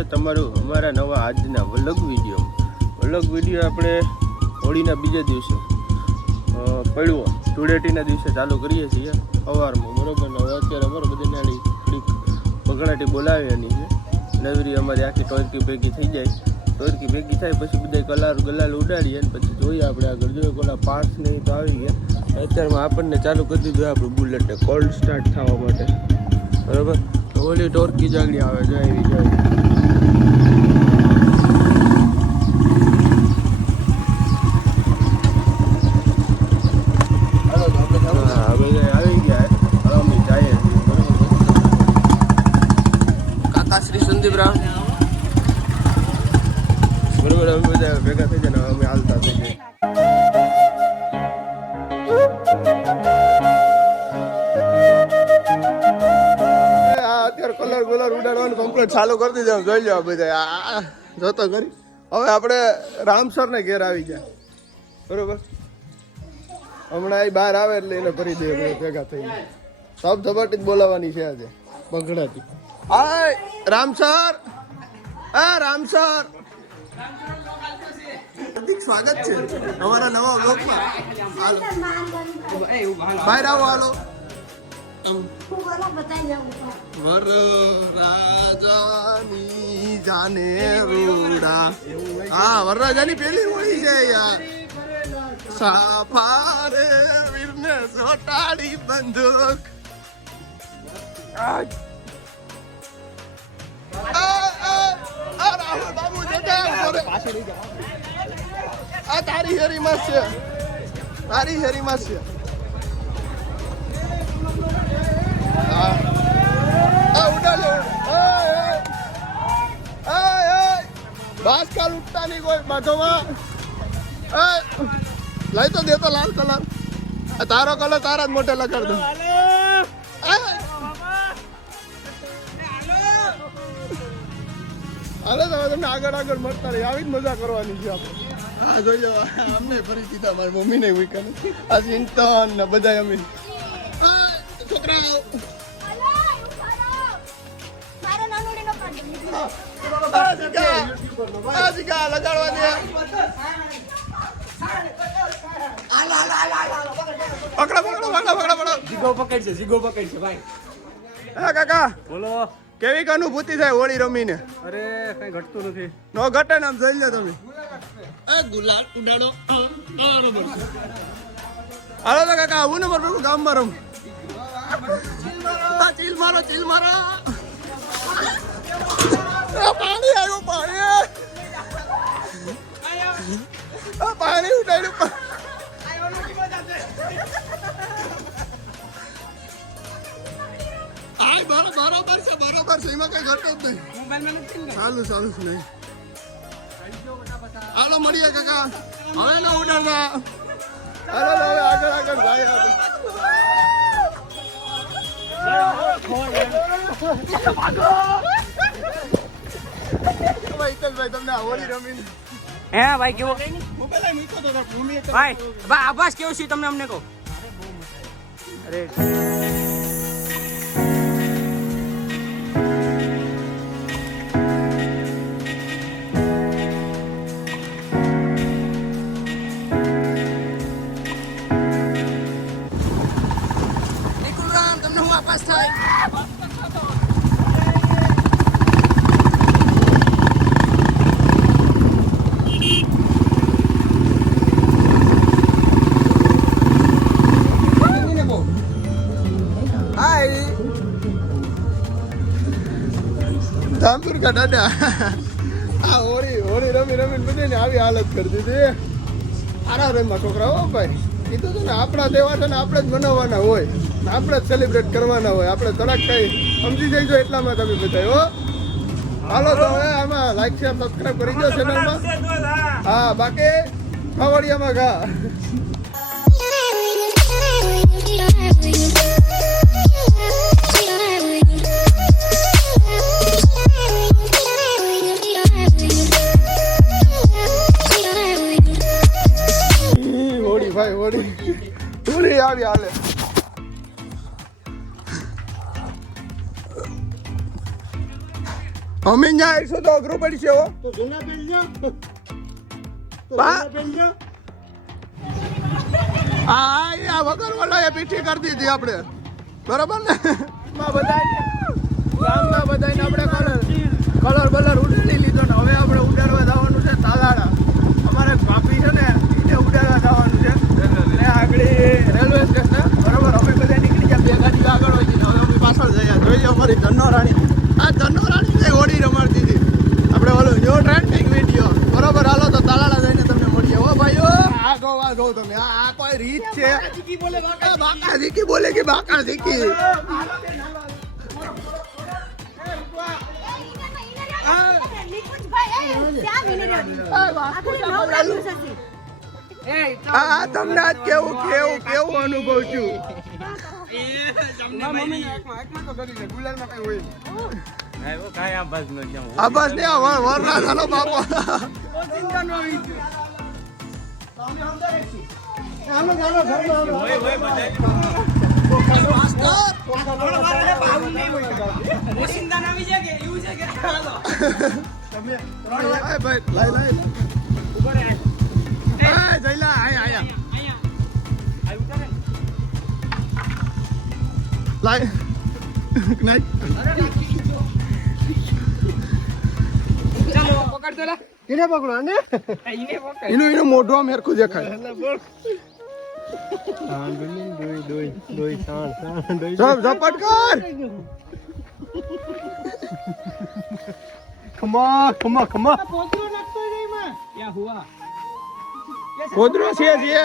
છે તમારું અમારા નવા આજના વ્લોગ વિડીયો આપણે હોળીના બીજા દિવસે પડવો ધૂળેટીના દિવસે ચાલુ કરીએ છીએ સવારમાં, બરોબર ને? હવે અત્યારે અમારે બધી નાળી થોડીક બગડાટી બોલાવવાની છે. નવરી અમારી આખી ટોરકી ભેગી થઈ જાય, ટોરકી ભેગી થાય પછી બધા ગલાલ ઉડાડીએ અને પછી જોઈએ આપણે આગળ જોઈએ. પેલા પાર્ટ્સ ને તો આવી ગયા. અત્યારમાં આપણને ચાલુ કરી દીધું આપણું બુલેટને કોલ્ડ સ્ટાર્ટ થવા માટે, બરાબર? ઓલી ટોરકી જાગડી આવે છે એવી જાય. આવી ગયા અમે જઈએ, કાકા શ્રી સંદીપરાવ, બરોબર? અમે બધા ભેગા થઈ જાય ને અમે હાલતા થઈ જાય. અત્યારે કલર ઉડાડવાનું કમ્પ્લીટ ચાલુ કરી દીધું. જોઈ લો બધા જોતો કરી. હવે આપણે રામસર ને ઘેર આવી જાય, બરોબર? હમણાં એ બહાર આવે એટલે એને ભરી દે ભેગા થઈને. સબ ધબાટી જ બોલાવવાની છે આજે બગડાતી. હાય રામસર, હા રામસર, સ્વાગત છે અમારા નવા બ્લોગમાં. બહાર આવો, હાલો. વરરાજાની જાને રૂડા, હા વરરાજાની પેલી હોળી છે યાર. સાફારે વીરને સોટાડી બંદૂક. રાહુલ બાબુ આ તારી હેરીમાં છે, તારી હેરીમાં છે. બાસકાલ ઉઠતા નહીં કોઈ બાજુમાં. લઈ તો દેતો લાલ કલર. તારો કલર તારા જ મોટે લગાડ દો. હાલો તો તમને આગળ મળતા રહી. આવી જ મજા કરવાની છે આપણે. હા જોઈ લો, અમને ફરી દીધા, મારી મમ્મી ને વીકા આ ચિંતન ને બધા અમે છોકરાઓ. જીગો પકડશે ભાઈ. હા કાકા બોલો, કેવી અનુભૂતિ થાય હોળી રમીને? અરે કઈ ઘટતું નથી. નો ઘટે ને, આમ જોઈ લે તમે. ગુલાલ ઉડાડો. હાલો તો કાકા આવું ને મારું ગામમાં રમ. ચીલ મારો, ચીલ મારો. પાણી આવ્યું, પાણી ઉડાડ્યું. બરોબર છે, એમાં કઈ ઘટે જ નહીં. સારું નહીં. હાલો મળીએ કાકા. હવે ના ઉડાડવા. હાલો હવે આગળ જાય. ભાઈ તમને હોળી રમીને હે ભાઈ કેવો ભાઈ આભાસ કેવું છે તમને અમને કહો. અરે તમને હું આપાસ થાય. ધામપુર કા દાદા આ હોળી રમીને બધાને આવી હાલત કરી દીધી. આરા રમવા છોકરાઓ ભાઈ કીધું હતું ને, આપણા તહેવાર છે ને આપણે જ મનાવવાના હોય, આપણે જ સેલિબ્રેટ કરવાના હોય. આપણે તરક કઈ સમજી જઈજો એટલામાં તમે બધા. હો હાલો તો હવે આમાં લાઈક શેર સબસ્ક્રાઈબ કરી દો ચેનલમાં. હા બાકી ખવડિયામાં ઘા. હોળી આવી હાલે. અમે ત્યાં આવીશું તો અઘરું પડશે હો. તો જૂના પેન લ્યો. તો બા. જૂના પેન લ્યો. આ વગર વાળાએ પીઠી કરી દીધી આપણે બરાબર ને બધા ગામના બધાને આપણે કલર ઉડાડી લીધો ને હવે આપણે ઉડાડવા જવાનું છે તાલાળા. અમારે ભાભી છે ને એને ઉડાડવા જવાનું છે ને આગળ રેલવે સ્ટેશન બરાબર. અમે બધા નીકળી ગયા, બે ગાડી આગળ હોય છે હવે અમે પાછળ જઈએ. જોઈએ અમારી ધનો રાણી. આ ધનો રાણી હોડી રમાડતી હતી આપણે ઓલો ન્યુ ટ્રેન્ડિંગ વિડીયો બરાબર. હાલો તો તાલાળા જઈને તમને મળીએ હો ભાઈઓ. આ જો તમે આ કોઈ રીત છે. બાકા ઝીકી બોલે કે બાકા ઝીકી. આ તમને આજ કેવું અનુભવ છું. આ બસ ને વરના ચાલો બાપો. એને પકડો ને એનું મોઢું આમ હેરખું દેખાય. ઝપટ કર. ખમા કોદરો છે જે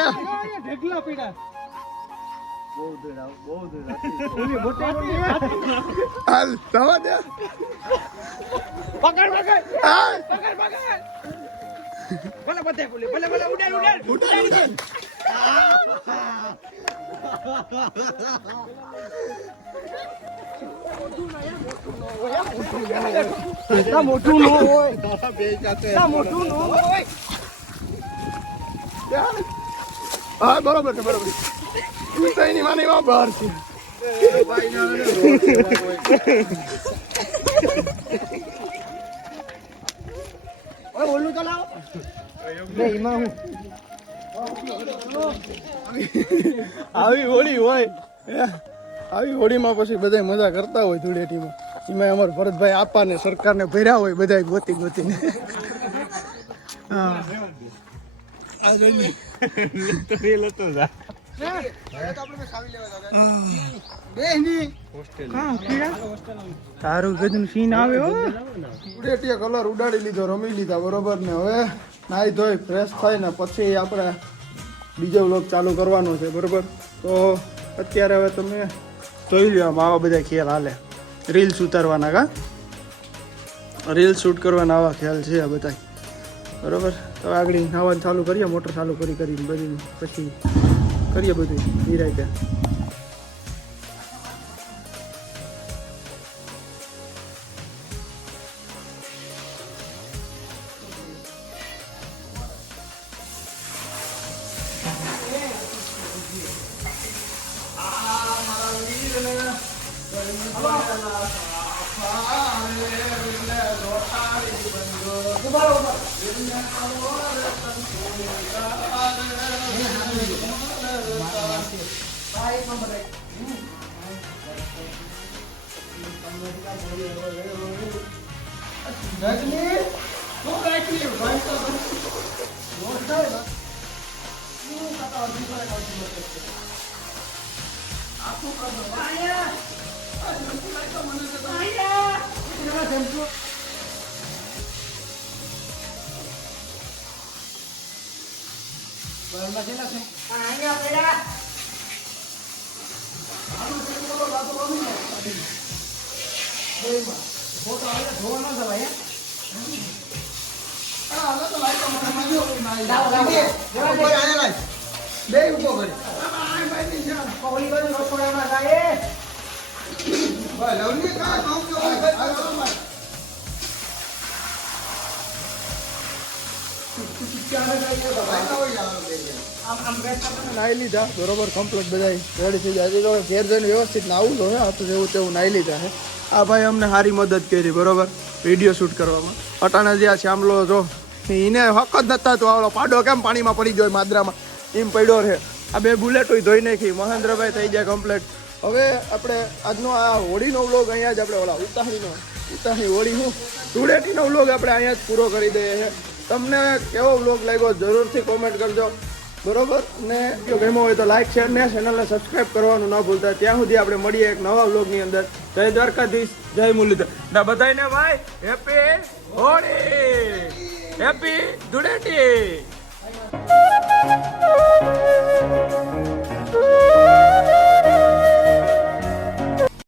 ઢેકલા પીડા હાલ જવા દે. પકડ હાલ. ઉડાડ. મોટું નો હોય હા બરોબર છે બરોબર. ની માને એવા બહાર છે. ઓલું ચલાવો એમાં હું આવી હોળી હોય આવી હોળીમાં પછી બધા મજા કરતા હોય ધૂળેટીમાં. એમાં અમારે ભરતભાઈ આપાને સરકારને ભર્યા હોય બધા ગોતીને. હા આ જોઈ તારું ગજનું સીન આવે હો. ધૂળેટીએ કલર ઉડાડી લીધો, રમી લીધા બરોબર ને. હવે નાહી ધોઈ ફ્રેશ થાય ને પછી આપણે બીજો વ્લોગ ચાલુ કરવાનો છે બરોબર. તો અત્યારે હવે તમે જોઈ લો આવા બધા ખ્યાલ હાલે. રીલ્સ ઉતારવાના કા રીલ્સ શૂટ કરવાના આવા ખ્યાલ છે આ બધા બરોબર. તો આગળ નાવાનું ચાલુ કરીએ, મોટર ચાલુ કરીને બધું પછી કરીએ બધું નિરાંતે. નાઈ લીધા બરોબર, કમ્પ્લીટ બધા રેડી થઈ જાય. ઘેર જઈને વ્યવસ્થિત નાવું જોઈએ. આ તો જેવું તેવું નાઈ લીધા છે આ ભાઈ અમને સારી મદદ કરી બરોબર વિડીયો શૂટ કરવામાં. અટાણા જે આ શ્યામલો જો એને હક જ નતા તો આવલો પાડો કેમ પાણીમાં પડી ગયો માદરામાં એમ પડ્યો છે. આ બે બુલેટો ધોઈ નાખી. મહેન્દ્રભાઈ થઈ જાય કમ્પ્લેટ. હવે આપણે આજનો આ હોળીનો વ્લોગ અહીંયા જ આપણે ઓલા ઉતાહની હોળી હું ધૂળેટીનો વ્લોગ આપણે અહીંયા જ પૂરો કરી દઈએ છીએ. તમને કેવો વ્લોગ લાગ્યો જરૂરથી કોમેન્ટ કરજો બરોબર. ને જો ગમ્યો હોય તો લાઈક શેર ને ચેનલને સબસ્ક્રાઈબ કરવાનું ન ભૂલતા. ત્યાં સુધી આપણે મળીએ એક નવા વ્લોગની અંદર. જય દ્વારકાધીશ, જય મુરલીધર. બધાને ભાઈ હેપી હોળી, હેપી ધૂળેટી.